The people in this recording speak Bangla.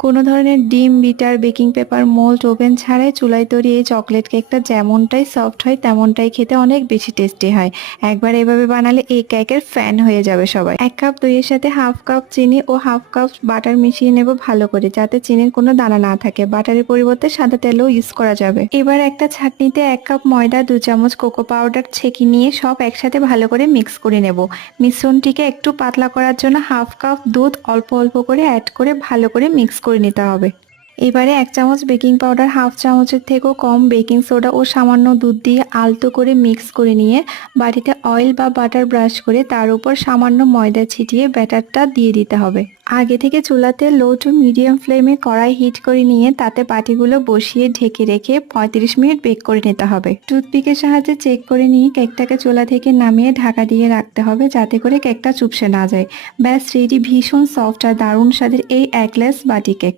কোনো ধরনের ডিম, bitter, baking paper, mould, oven ছাড়াই চুলায় তৈরি এই চকলেট কেকটা যেমনটাই সফট হয় তেমনটাই খেতে অনেক বেশি টেস্টি হয়। একবার এভাবে বানালে এই কেকের ফ্যান হয়ে যাবে সবাই। 1 কাপ দইয়ের সাথে হাফ কাপ চিনি ও হাফ কাপ বাটার মিশিয়ে নেব ভালো করে, যাতে চিনির কোনো দানা না থাকে। বাটারের পরিবর্তে সাদা তেলও ইউজ করা যাবে। এবার একটা ছাঁকনিতে 1 কাপ ময়দা, 2 চামচ কোকো পাউডার ছেঁকে নিয়ে সব একসাথে ভালো করে মিক্স করে নেব। মিশ্রণটিকে একটু পাতলা করার জন্য হাফ কাপ দুধ অল্প অল্প করে অ্যাড করে ভালো করে মিক্স করে নিতে হবে। এবারে 1 চামচ বেকিং পাউডার, হাফ চামচের থেকেও কম বেকিং সোডা ও সামান্য দুধ দিয়ে আলতো করে মিক্স করে নিয়ে বাটিতে অয়েল বা বাটার ব্রাশ করে তার উপর সামান্য ময়দা ছিটিয়ে ব্যাটারটা দিয়ে দিতে হবে। আগে থেকে চুলাতে লো টু মিডিয়াম ফ্লেমে কড়াই হিট করে নিয়ে তাতে বাটিগুলো বসিয়ে ঢেকে রেখে 35 মিনিট বেক করে নিতে হবে। টুথপিকের সাহায্যে চেক করে নিয়ে কেকটাকে চুলা থেকে নামিয়ে ঢাকা দিয়ে রাখতে হবে, যাতে করে কেকটা চুপসে না যায়। ব্যাস রেডি ভীষণ সফট আর দারুণ স্বাদের এই এগলেস বাটি কেক।